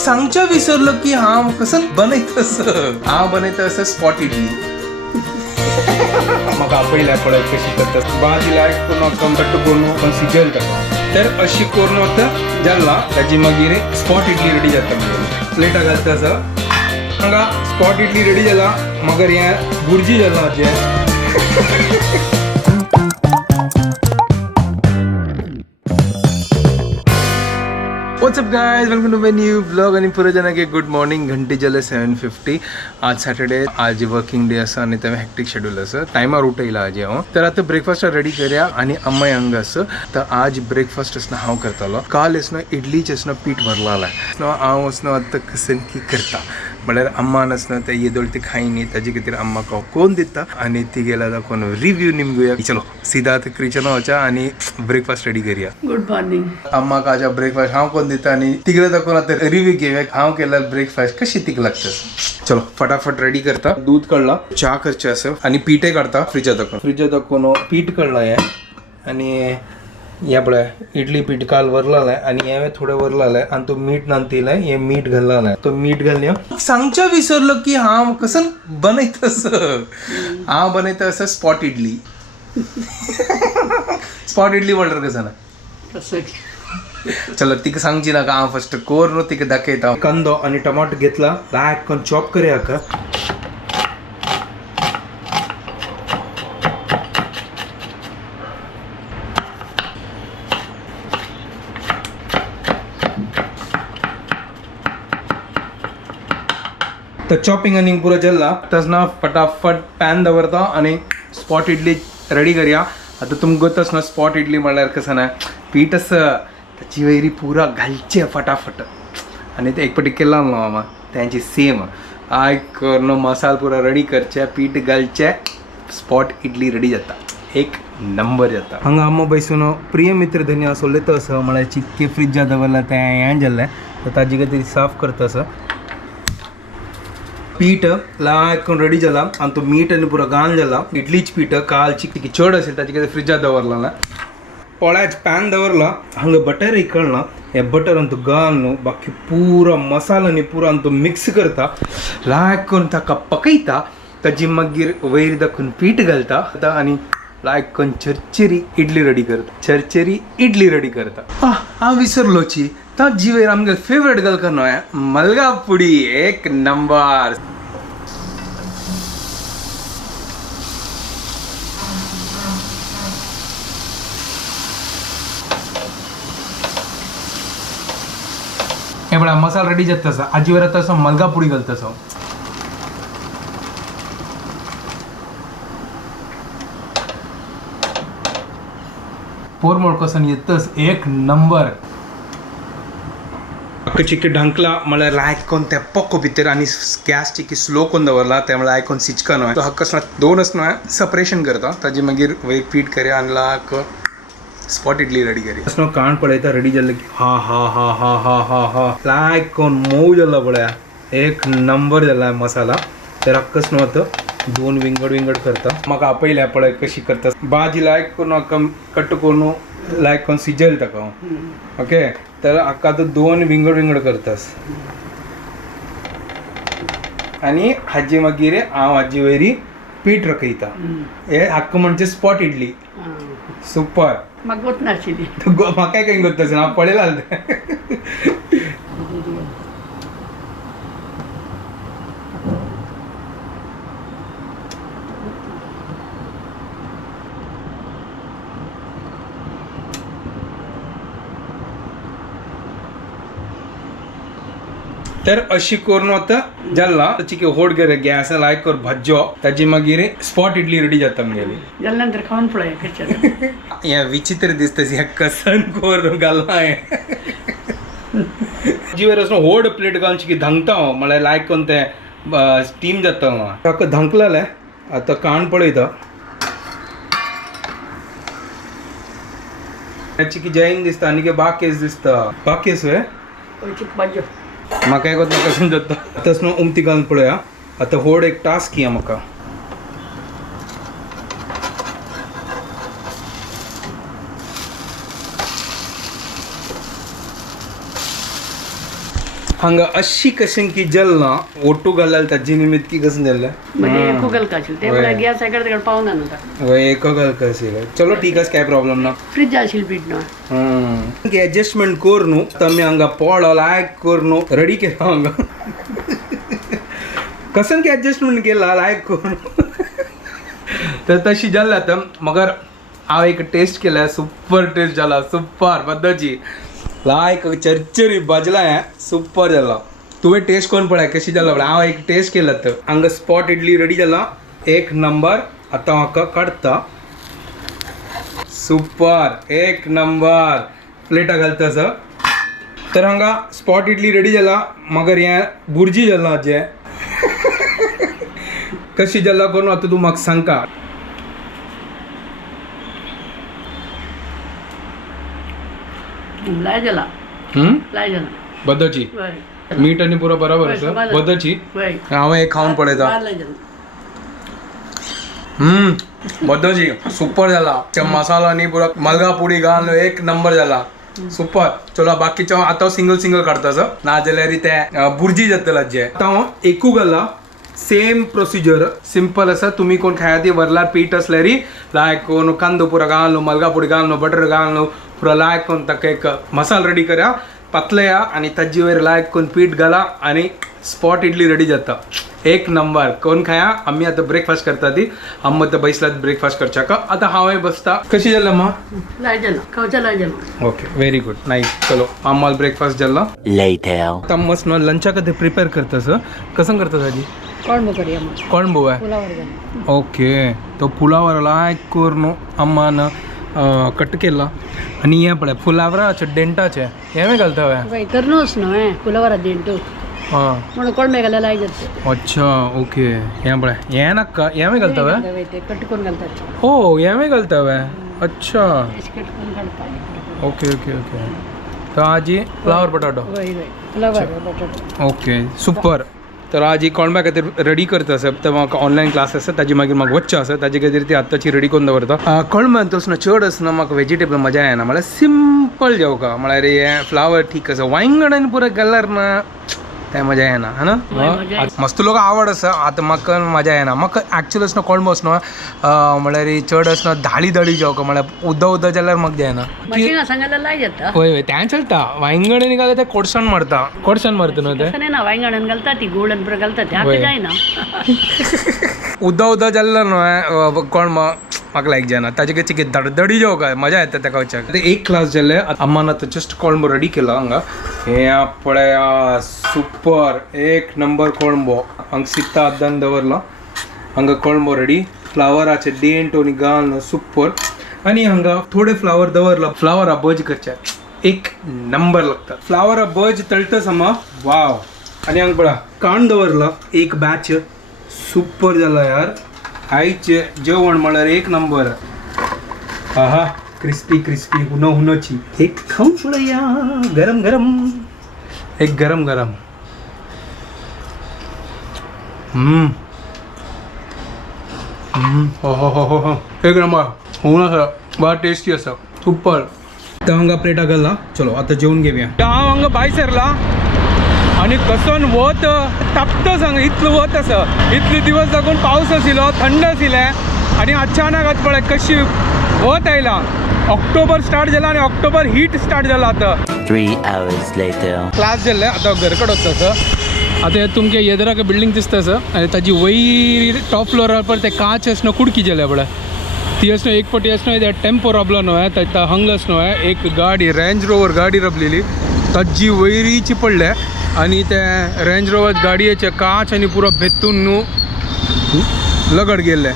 सांगच्या विसरलो की हांव कसं बनयता असं हांव बनयता असं स्पॉट इडली म्हाका आपयल्या पळय कशी करता भाजीला करून कट करून पण सिजल ताका तर अशी करून वता जाल्ला ताजी मागीर स्पॉट इडली रेडी जाता मागीर प्लेटा घालता असं हांगा स्पॉट इडली रेडी जाला मगर हें बुर्जी जाला हाचें what's up guys welcome to my new blog आणि पुरे जनांक गुड मॉर्निंग घंटी जाले 7:50 आज सॅटर्डे आज वर्किंग डे आसा आणि तेव्हा हॅक्टिक शेड्यूल आसा टायमार उठयला आज हांव तर आता ब्रेकफास्ट रेडी करया आणि अम्माय हांगा आसा तर आज ब्रेकफास्ट असना हांव करतलो काल असना इडलीचे असना पीठ भरलाला हांव असना आता कसनकी करता म्हळ्यार अम्मान असना ते येदोळ ती खायनी ताजे खातीर अम्मा कोण दिता आणि ती गेला दाखोवन रिव्ह्यू निमगुया चलो सीधा आता किचनात वचा आणि ब्रेकफास्ट रेडी करया गुड मॉर्निंग अम्मा काजा ब्रेकफास्ट हांव कोण दिता आणि तिकडे दाखोवन आता रिव्ह्यू घेऊया हांव केला ब्रेकफास्ट कशी तीक लागता चलो फटाफट रेडी करता दूध काढला चहा करचे असं आणि पीठे काढता फ्रिजात दाखोवन पीठ काढला हे आणि या पळय इडली पीठ काल वरलाय आणि हे थोडे वरलाय आणि तो मीठ नांतिलाय हे मीठ घाललाय तो मीठ घालून सांगच्या विसरलो की हांव कसं बनयता असं हांव बनयता असं स्पॉट इडली स्पॉट इडली म्हणल्यार कसं ना चलो तिका सांगची नाका हांव फर्स्ट कोर न्हू तिका दाखयता कांदो आणि टमाटो घेतला लायक करून चॉप करया हाका तर चॉपिंग आणि पुरा जल्ला तसना फटाफट पॅन दवरता आणि स्पॉट इडली रेडी करया आता तुमकां गोतच ना स्पॉट इडली म्हणल्यार कसं ना पीठ असं त्याची वैरी पुरा घालचे फटाफट आणि ते एक पटी केला मामा त्यांची सेम आय करणं मसाला पुरा रेडी करचे पीठ घालचे स्पॉट इडली रेडी जाता एक नंबर जाता हांगा अम्मा बैसून प्रिय मित्र धनी असो तर असं म्हळ्यार चितके फ्रीजात दवरला ते हें जाल्लें तर ताजी खातीर साफ करता असं पीठ लायक करून रेडी जाला आणि तो मीठ आणि पुरा घाण जाला इडलीच पीठ कालची ती चड असेल ताचे खातीर फ्रिजात दवरला पोळ्याच पॅन दवरला हांगा बटर इकळना हे बटर आणि तो घाल न्हू बाकी पुरा मसाला न्ही पुरा आणि तो मिक्स करता लायक करून ताका पकयता ताजी मागीर वयर दाखवून पीठ घालता आणि लायक करून चरचरी इडली रेडी करता हांव विसरलोची ताजी वयर आमगे फेवरेट गल करनो मलगा पुडी एक नंबर हे बघा मसाला रेडी जात तसा आजी वर तसं मलगा पुडी घालता तसं पोरमोळ कसं येतच एक नंबर चिकी ढंकला म्हळ्यार लायक करून ते पक्को भितर आणि गॅस चिकी स्लो करून दवरला त्यामुळे आयकून सिचका न्हय तो हक्क दोन असना सेपरेशन करता ताजी मागीर वयर पीठ करया आणि लायक स्पॉट इडली रेडी करी असनो काण पळयता रेडी जाल्ले की हा हा हा हा हा हा हा लायक करून मोव जाला पळया एक नंबर जाला मसाला तर हक्कच न्हू दोन विंगड करता म्हाका आपयल्या पळय कशी करता भाजी लायक करून कट करून लायक करून सिजल ताका ओके तर हाका तो दोन विंगड करतास आणि हाजी मागीर हांव हाजी वयरी पीठ रकयता हे हक्क म्हणजे स्पॉट इडली सुपर म्हाका गोत नाशिल्ली म्हाका काही गोत हांव पळयला तर अशी करून वता जाल्ला ताची होड कर गॅस लायक कर भाज्यो ताजी मागीर स्पॉट इडली रेडी जाता म्हगेली जाल्या नंतर खावन पळय कशें हे विचित्र दिसता हे कसन करून घालना हे जी वेर असं होड प्लेट घालून की धांगता हांव म्हळ्यार लायक करून ते स्टीम जाता ताका धांकलाले आतां काण पळयता ताची की जैन दिसता आनी की बाकेस दिसता बाकेस वे भाज्यो म्हाका एक म्हाका समजता आतां न्हू उमती घालून पळया आतां होड एक टास्क घे म्हाका हांगा अशी कशें की जल्ला ओटू घालाल ताजी निमित्त की कसं जाल्लें म्हणजे एक घालता आशिल्लें ते म्हळ्यार गॅस एकडे तिकडे पावना न्हू वय एक घालता आशिल्लें चलो ठीक आसा काय प्रॉब्लेम ना फ्रीज आशिल्ली पीठ न्हू एडजस्टमेंट कर न्हू आमी हांगा पडो लायक कर न्हू रेडी केला हांगा कसन की एडजस्टमेंट केला लायक कर तर तशी जाल्ली आतां मगर हांव एक टेस्ट केला सुपर टेस्ट जाला सुपर पद्धती लायक चरचरी भाजला हें सुपर जाला तुवें टेस्ट कोण पळय कशी जाला पळय हांव एक टेस्ट केला तर हांगा स्पॉट इडली रेडी जाला एक नंबर आतां म्हाका काडटा सुपर एक नंबर प्लेटा घालता सर तर हांगा स्पॉट इडली रेडी जाला मगर हें बुर्जी जाला जे कशी जाला कोण आतां तूं म्हाका सांगता लाय जाला लाय जाला बदची वय मीठ आणि पुरा बरोबर आसा बदची वय हांव एक खावन पळयता लाय जाला बदची सुपर जाला त्या मसाला आणि पुरा मलगा पुडी घालून एक नंबर जाला सुपर चलो बाकीच्या आतां सिंगल सिंगल काडता सर ना जाल्यार ते बुर्जी जातला जे आतां हांव एकू घाला सेम प्रोसिजर सिंपल आसा तुम्ही कोण खाया ती वरल्यार पीठ असल्यार लायक कोण कांदो पुरा घालून मलगा पुडी घालून बटर घालून पुरा लायक कोण ताका एक मसाला रेडी करा पातलया आणि ताजी वयर लायक कोण पीठ घाला आणि स्पॉट इडली रेडी जाता एक नंबर कोण खाया आम्ही आता ब्रेकफास्ट करता ती आम्ही आता बैसलात ब्रेकफास्ट करच्या का आता हांवे बसता कशी जाल्या मा लाय जाला खावच्या लाय जाला ओके व्हेरी गुड नाईस चलो आम्हाला ब्रेकफास्ट जाला आता मस्त लंचा कधी प्रिपेअर करता सर कसं करता ताजी कोण करूया मग कोण बुवा पुलावर घाल ओके तो पुलावर लायक करून अम्मान कट केला आणि हे पळय फुलावराचे डेंटाचे हें घालता वय तर नोस न्हू पुलावर देंटू हां म्हणून कोण मेघाला लाय जाता अच्छा ओके हें पळय हें नाका हें घालता वय ते कट करून घालतात हो हें घालता अच्छा कट करून काडपाक ओके ओके ओके तर आजी फ्लावर बटाटो वय वय पुलावर बटाटो ओके सुपर तर आजी कोणबा खातीर रेडी करता आसा तर म्हाका ऑनलायन क्लास आसा ताजी मागीर म्हाका वच्चें आसा ताजे खातीर ती आत्ताची रेडी करून दवरता कळम तसना चड आसना म्हाका वेजिटेबल मजा येना म्हळ्यार सिंपल जेवका म्हळ्यार हें फ्लावर ठीक आसा वांयगण पुरो घाल्यार ना तें मजा येना हा ना मस्त लोक आवड आसा आतां म्हाका मजा येना म्हाका एक्चुअली असना कोळंबो असना म्हळ्यार चड असना धाळी धाळी जेवका म्हळ्यार उद्दा जाल्यार म्हाका जायना मशीन सांगायला लाय जाता वय वय तें चलता वांयगण घाल्यार ते कोडसाण मारता कोडसाण मारता न्हू ते ना वांयगणान घालता ती गोल्डन पुरो घालता ते हाका जायना उद्दा जाल्लो न्हू कोण म्हाका लायक जायना ताजे कितें धडधडी जेवका मजा येता ताका वचूंक एक क्लास जाले अम्मान आतां जस्ट कोळंबो रेडी केला हांगा हें पळया सुपर एक नंबर कोळंबो हांगा सित्ता आद्दान दवरला हांगा कोळंबो रेडी फ्लावराचे डेंट आनी घालून सुपर आनी हांगा थोडे फ्लावर दवरला फ्लावरा भज करचे एक नंबर लागता फ्लावरा भज तळटा समा वाव आनी हांगा पळय काण दवरला एक बॅच सुपर जाला यार आईचे जेवण म्हळ्यार एक नंबर आहा क्रिस्पी क्रिस्पी हुनची एक खाऊन पळया गरम गरम एक गरम गरम हो हो हो हो हो एक नंबर होऊन आसा बरा टेस्टी आसा सुपर तर हांगा प्लेटा घालला चलो आता जेवून घेवया हांव हांगा भायर सरला आणि कसन वत तापता सांग इतलं वत आसा इतले दिवस जागून पावस आशिल्लो थंड आशिल्लें आणि अचानक आतां पळय कशी वत आयला ऑक्टोबर स्टार्ट जाला आणि ऑक्टोबर हीट स्टार्ट जाला आता 3 hours later क्लास जाल्ले आता घर कडेन वचता सर आता तुमगे येदराक बिल्डिंग दिसता सर आणि ताजी वयर टॉप फ्लोरार पर ते काच असणं कुडकी जाल्या पळय ती असणं एक पटी असणं ते टेम्पो रबलो न्हू ताका हंग असणं एक गाडी रेंज रोवर गाडी रबलेली ताजी वयरीची पडले आणि त्या रेंज रोवर गाडयेचे काच आणि पुरो भेतून न्हू लगड गेल्ले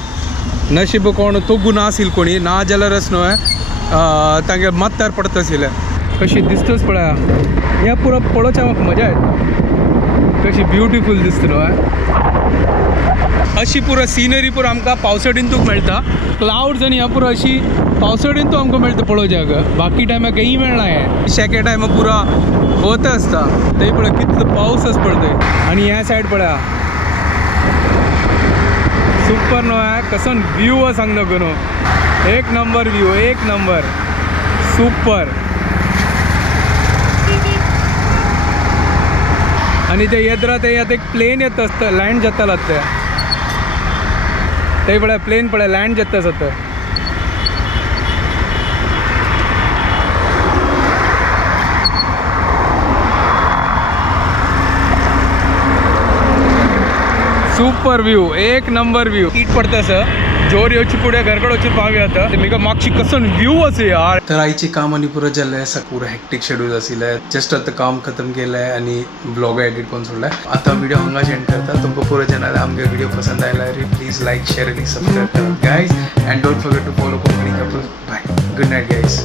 नशीब कोण तोगू नासिल कोणी ना जाल्यार न्हू तांगे मात्तार पडत आशिल्ले कशी दिसताच पळया ह्या पुरो पळोवच्या म्हाका मजा येता कशी ब्युटिफूल दिसता न्हू अशी पुरो सिनरी पुरो आमकां पावसाळींतूच मेळटा क्लाउड्स आनी ह्या पुरो अशी पावसाळींतू आमकां मेळटा पळोवच्याक बाकी टायमार केही मेळना हें शेके टायमा पुरो वत आसता थंय पळय कितलो पावस आसा पळय थंय आनी ह्या सायड पळया सुपर न्हू कसो व्यू सांग नको न्हू एक नंबर व्यू एक नंबर सुपर आणि ते येत राहते यात एक प्लेन येत असतं लँड जाता ते पळय प्लेन पळय लँड जाता असतं सूपर व्यू एक नंबर व्यू ईट पडतं असं जोर येवची पुढे घरकडे वचून पावया मिका मागची कसं व्यू असे यार तर आईची काम आणि पुरं जाल्लें आसा पुरं हॅक्टीक शेड्यूल आशिल्लें जस्ट आतां काम खतम केलें आनी ब्लॉग एडिट करून सोडलें आतां व्हिडिओ हांगा एंड करता तुमकां पुरं जेन्ना आमगे व्हिडिओ पसंद आयला प्लीज लाईक शेअर आणि सबस्क्राईब करा guys and don't forget to follow Konkani couple bye good night guys